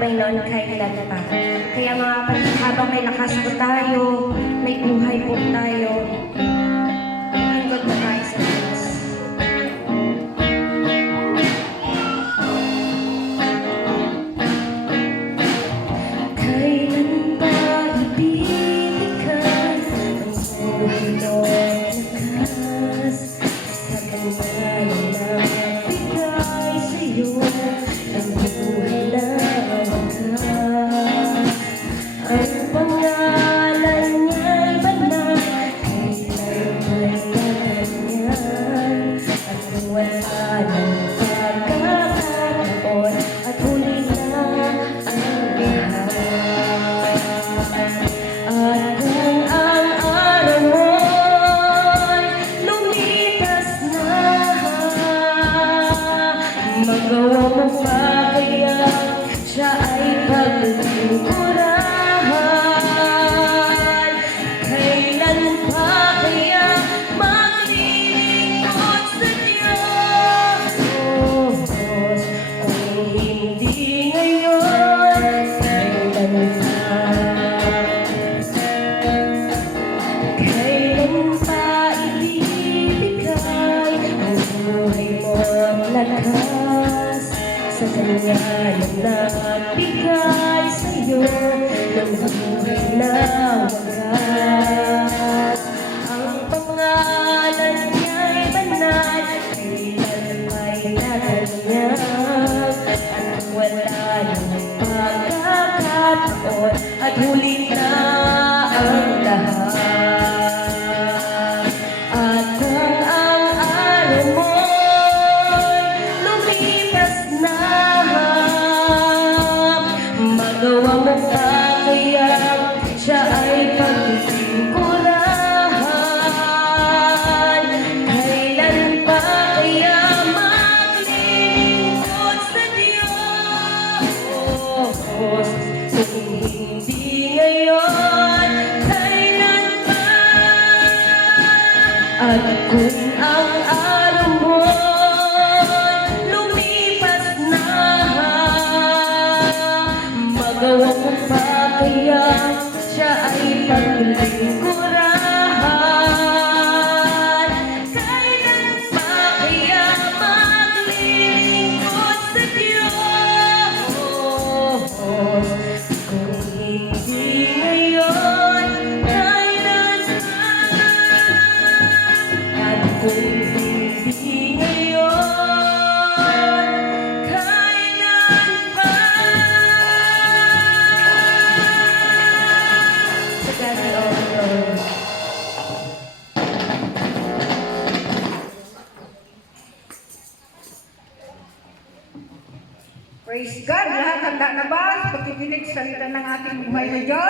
Panginoon kailan pa. Kaya mga kapatid, habang may lakas po tayo, may buhay po tayo, lingkod po tayo sa Diyos. Kailan ba ibibigay ang buhay mo lakas sa kanya na nagbigay sa'yo ang buhay na wakas? Ang pangalan niya'y banal, kailan ba'y kaganyan? At kung wala ng pagkakataon at huli na ang lahat. At kung ang araw mo'y lumipas na, magawa mo pa kaya siya ay paglilingkuran? Kailan pa kaya maglilingkod sa Diyos? Kung hindi ngayon, kailan pa? Kailan pa ibibigay ang buhay mo'ng lakas sa kanya na nagbigay sa'yo ng buhay na wakas? Ang pangalan niya'y banal, kailan pa'y naganyan? At wala ng pagkakataon at huli na ang lahat. At kung ang araw mo'y lumipas na, magawa mo pa kaya siya ay paglilingkuran? Kailan pa kaya maglilingkod sa Diyos? Kung hindi ngayon, kailan pa? At kung ang araw mo'y lumipas na, magawa mo pa kaya siya ay paglilingkuran? Kailan pa kaya maglilingkod sa Diyos? Kung hindi ngayon, kailan pa? At kung hindi ngayon, kailan pa? Sa God be all the glory. Praise God! Lahat handa na ba sa pagkikinig sa salita ng ating buhay na Diyos?